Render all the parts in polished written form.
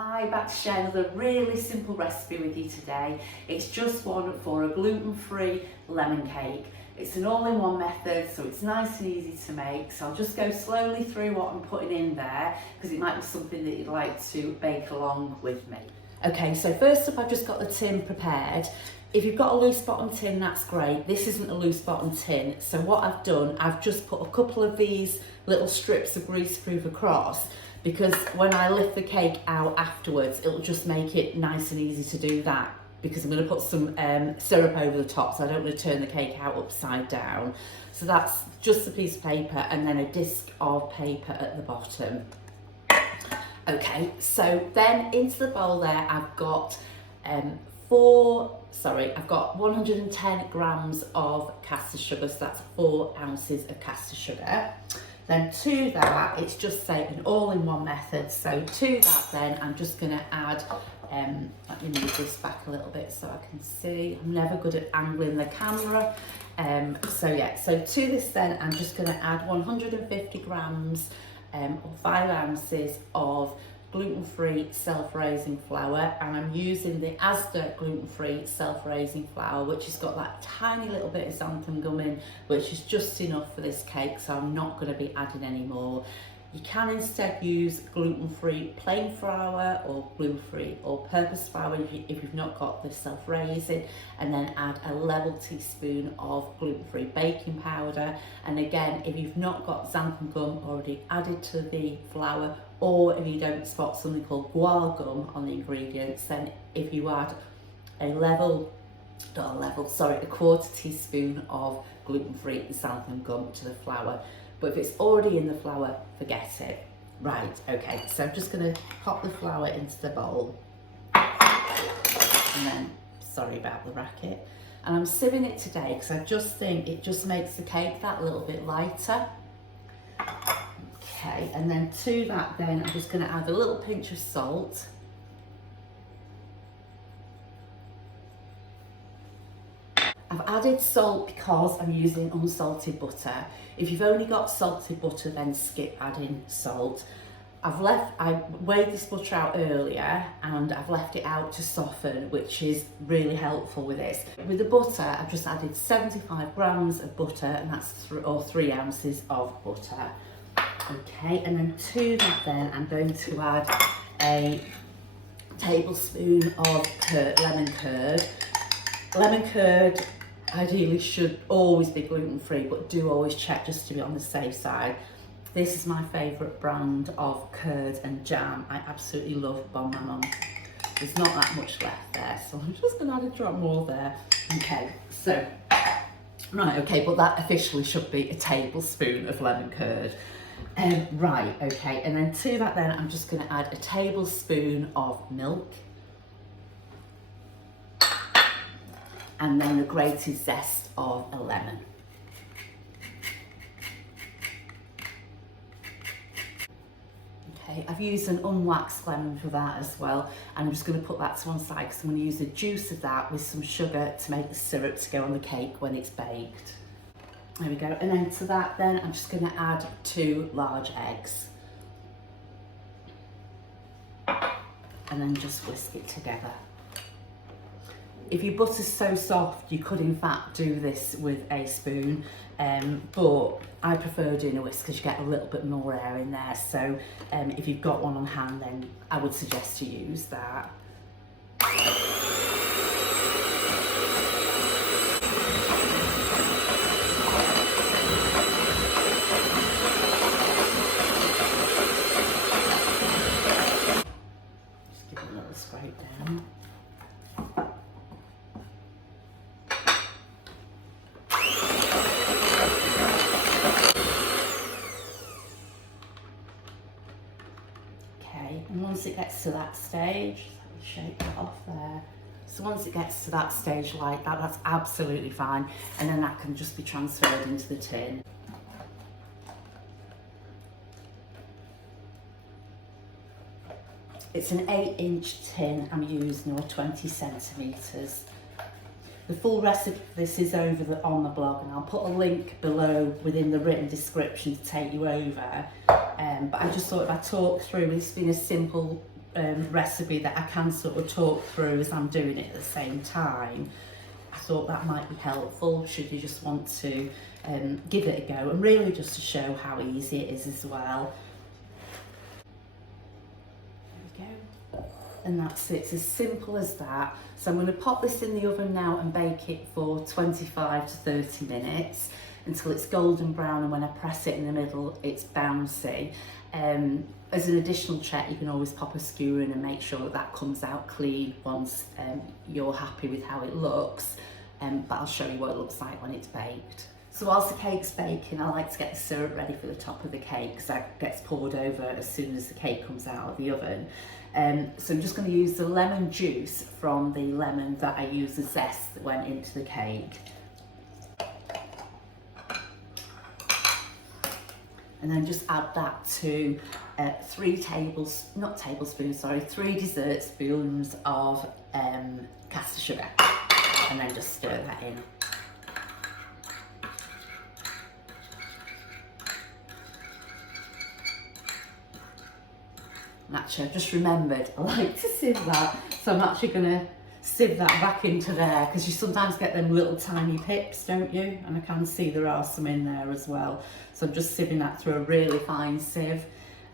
Hi, back to share another really simple recipe with you today. It's just one for a gluten-free lemon cake. It's an all-in-one method, so it's nice and easy to make. So I'll just go slowly through what I'm putting in there because it might be something that you'd like to bake along with me. Okay, so first up I've just got the tin prepared. If you've got a loose bottom tin, that's great. This isn't a loose bottom tin, so what I've done, I've just put a couple of these little strips of greaseproof across, because when I lift the cake out afterwards, it'll just make it nice and easy to do that, because I'm going to put some syrup over the top, so I don't want to turn the cake out upside down. So that's just a piece of paper and then a disc of paper at the bottom. Okay, so then into the bowl there I've got I've got 110 grams of caster sugar, so that's 4 ounces of caster sugar. Then to that, it's just say an all-in-one method. So to that then, I'm just gonna add, let me move this back a little bit so I can see. I'm never good at angling the camera. So to this then, I'm just gonna add 150 grams or 5 ounces of gluten-free self-raising flour, and I'm using the Asda gluten-free self-raising flour, which has got that tiny little bit of xanthan gum in, which is just enough for this cake, so I'm not going to be adding any more. You can instead use gluten-free plain flour or gluten-free all-purpose flour if you've not got the self-raising, and then add a level teaspoon of gluten-free baking powder. And again, if you've not got xanthan gum already added to the flour, or if you don't spot something called guar gum on the ingredients, then if you add a quarter teaspoon of gluten-free xanthan gum to the flour. But if it's already in the flour, forget it. Right, okay, so I'm just gonna pop the flour into the bowl. And then, sorry about the racket. And I'm sieving it today because I just think it just makes the cake that little bit lighter. Okay, and then to that then, I'm just gonna add a little pinch of salt. I've added salt because I'm using unsalted butter. If you've only got salted butter, then skip adding salt. I weighed this butter out earlier and I've left it out to soften, which is really helpful with this. With the butter, I've just added 75 grams of butter, and that's 3 ounces of butter. Okay, and then to that then, I'm going to add a tablespoon of lemon curd. Lemon curd ideally should always be gluten-free, but do always check just to be on the safe side. This is my favourite brand of curd and jam. I absolutely love Bon Maman. There's not that much left there, so I'm just going to add a drop more there. Okay, so, right, okay, but that officially should be a tablespoon of lemon curd. Right, okay, and then to that then, I'm just going to add a tablespoon of milk. And then the grated zest of a lemon. Okay, I've used an unwaxed lemon for that as well, and I'm just going to put that to one side because I'm going to use the juice of that with some sugar to make the syrup to go on the cake when it's baked. There we go, and then to that then I'm just going to add 2 large eggs. And then just whisk it together. If your butter's so soft, you could in fact do this with a spoon, but I prefer doing a whisk because you get a little bit more air in there. So if you've got one on hand, then I would suggest to use that. Just give it a little scrape down. And once it gets to that stage, let me shake that off there. So once it gets to that stage like that, that's absolutely fine. And then that can just be transferred into the tin. It's an 8-inch tin I'm using, or 20 centimetres. The full recipe for this is on the blog, and I'll put a link below within the written description to take you over. But I just thought if I talk through, this being a simple recipe that I can sort of talk through as I'm doing it at the same time, I thought that might be helpful should you just want to give it a go, and really just to show how easy it is as well. There we go. And that's it, it's as simple as that. So I'm going to pop this in the oven now and bake it for 25 to 30 minutes until it's golden brown, and when I press it in the middle it's bouncy. As an additional check, you can always pop a skewer in and make sure that that comes out clean once you're happy with how it looks, but I'll show you what it looks like when it's baked. So whilst the cake's baking, I like to get the syrup ready for the top of the cake because that gets poured over as soon as the cake comes out of the oven. So I'm just going to use the lemon juice from the lemon that I used, the zest that went into the cake. And then just add that to 3 dessert spoons of caster sugar, and then just stir that in. And actually, I just remembered I like to sieve that, so I'm actually going to sieve that back into there, because you sometimes get them little tiny pips, don't you? And I can see there are some in there as well. So I'm just sieving that through a really fine sieve,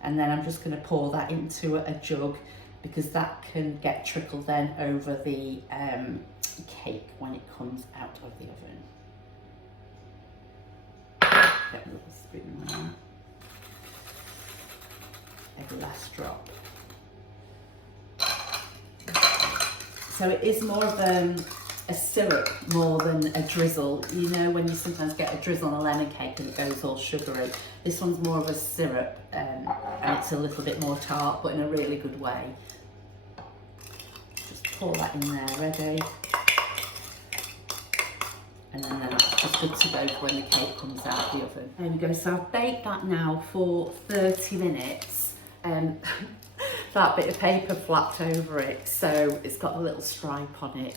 and then I'm just going to pour that into a jug, because that can get trickled then over the cake when it comes out of the oven. Get a little spoon there. Every last drop. So it is more of a syrup more than a drizzle. You know, when you sometimes get a drizzle on a lemon cake and it goes all sugary. This one's more of a syrup, and it's a little bit more tart, but in a really good way. Just pour that in there, ready. And then that's just good to go for when the cake comes out of the oven. There we go, so I've baked that now for 30 minutes. That bit of paper flapped over it, so it's got a little stripe on it,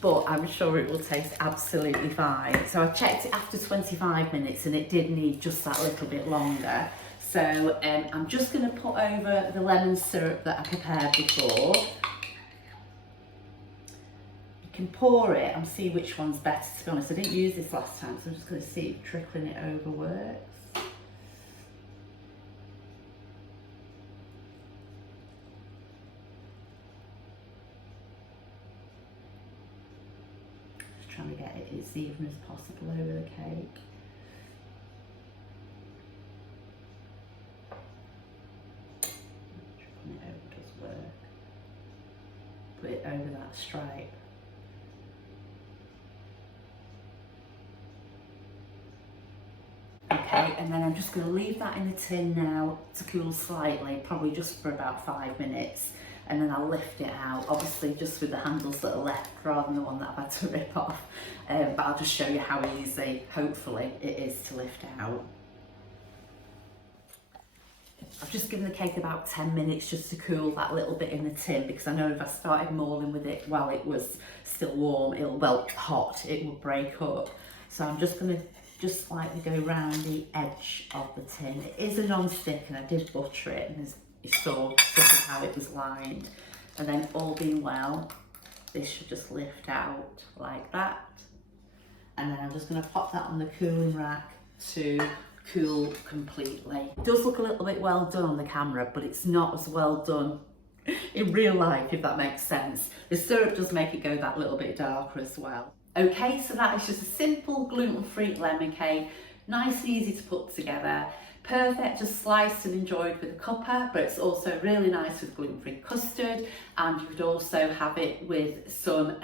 but I'm sure it will taste absolutely fine. So I checked it after 25 minutes and it did need just that little bit longer. So I'm just going to put over the lemon syrup that I prepared before. You can pour it and see which one's better, to be honest. I didn't use this last time, so I'm just going to see if trickling it over works. Trying to get it as even as possible over the cake. Trickling it over does work. Put it over that stripe. Okay, and then I'm just going to leave that in the tin now to cool slightly, probably just for about 5 minutes. And then I'll lift it out, obviously just with the handles that are left rather than the one that I've had to rip off. But I'll just show you how easy, hopefully, it is to lift out. I've just given the cake about 10 minutes just to cool that little bit in the tin, because I know if I started mauling with it while it was still warm, hot, it will break up. So I'm just going to just slightly go around the edge of the tin. It is a non-stick and I did butter it, and you saw sort of how it was lined. And then all being well, this should just lift out like that. And then I'm just going to pop that on the cooling rack to cool completely. It does look a little bit well done on the camera, but it's not as well done in real life, if that makes sense. The syrup does make it go that little bit darker as well. Okay, so that is just a simple gluten-free lemon cake, nice and easy to put together. Perfect, just sliced and enjoyed with a cuppa, but it's also really nice with gluten-free custard, and you could also have it with some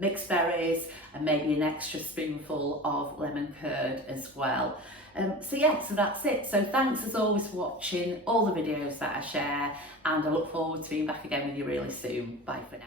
mixed berries and maybe an extra spoonful of lemon curd as well. So yeah, so that's it. So thanks as always for watching all the videos that I share, and I look forward to being back again with you really soon. Bye for now.